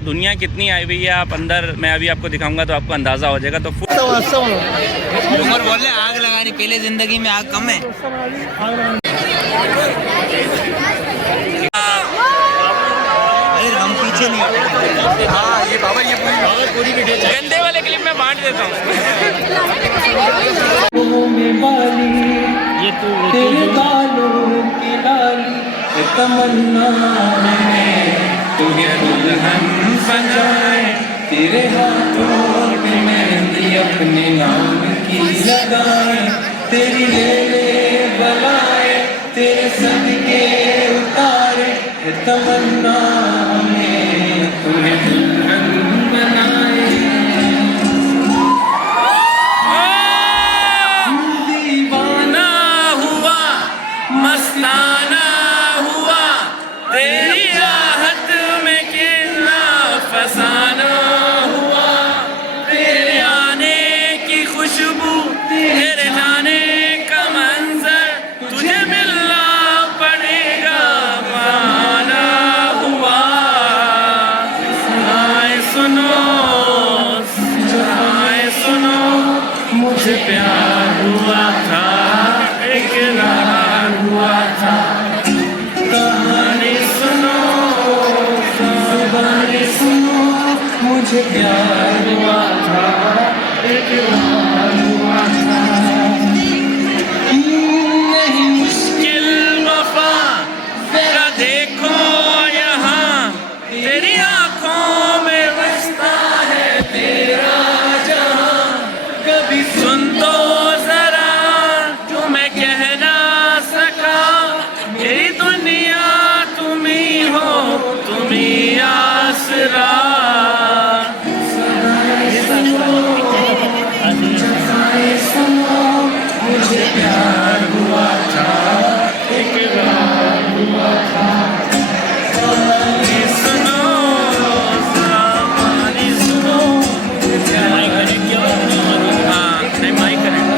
दुनिया कितनी आई हुई है। आप अंदर, मैं अभी आपको दिखाऊंगा तो आपको अंदाज़ा हो जाएगा। तो उमर बोल रहे आग लगानी, पहले जिंदगी में आग कम है। अरे हम पीछे नहीं। हाँ ये बाबा, ये पूरी वीडियो गंदे वाले क्लिप में बांट देता हूँ। ये तो तेरे बालों की लाली तमन्ना में तुझे दुल्हन सजाए, तेरे हाथों में मेहंदी अपने नाम की लगाए, तेरी ले बलाए तेरे सदके उतारे तमन्ना में तुम्हें दुल्हन बनाए। दीवाना हुआ, मस्ताना हुआ, तेरी राहत में कितना फसाना हुआ। तेरे आने की खुशबू, तेरे जाने का मंजर, तुझे मिलना पड़ेगा माना हुआ। आए सुनो, आए सुनो, मुझे प्यार हुआ था, इकरार हुआ था। कहानी सुनो, कहानी सुनो, मुझे प्यार हुआ था, इकरार हुआ था। नहीं मुश्किल वफा जरा देखो यहाँ, तेरी आंखों में बसता है तेरा जहां। कभी सुन तो जरा जो मैं कह ना सका, मेरी दुनिया तुम ही हो, तुम ही आसरा। मुझे प्यार हुआ था, इकरार हुआ था। कहानी सुनो, कहानी सुनो, हाँ नहीं माइक करेक्ट।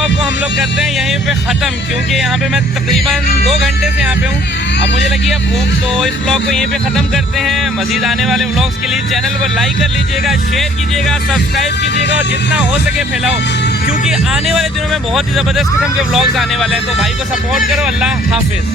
ब्लॉग को हम लोग करते हैं यहीं पे ख़त्म, क्योंकि यहाँ पे मैं तकरीबन 2 घंटे से यहाँ पे हूँ। अब मुझे लगी है भूख, तो इस ब्लॉग को यहीं पे ख़त्म करते हैं। मज़ीद आने वाले ब्लॉग्स के लिए चैनल को लाइक कर लीजिएगा, शेयर कीजिएगा, सब्सक्राइब कीजिएगा और जितना हो सके फैलाओ, क्योंकि आने वाले दिनों में बहुत ही ज़बरदस्त किस्म के ब्लॉग्स आने वाले हैं। तो भाई को सपोर्ट करो। अल्लाह हाफिज़।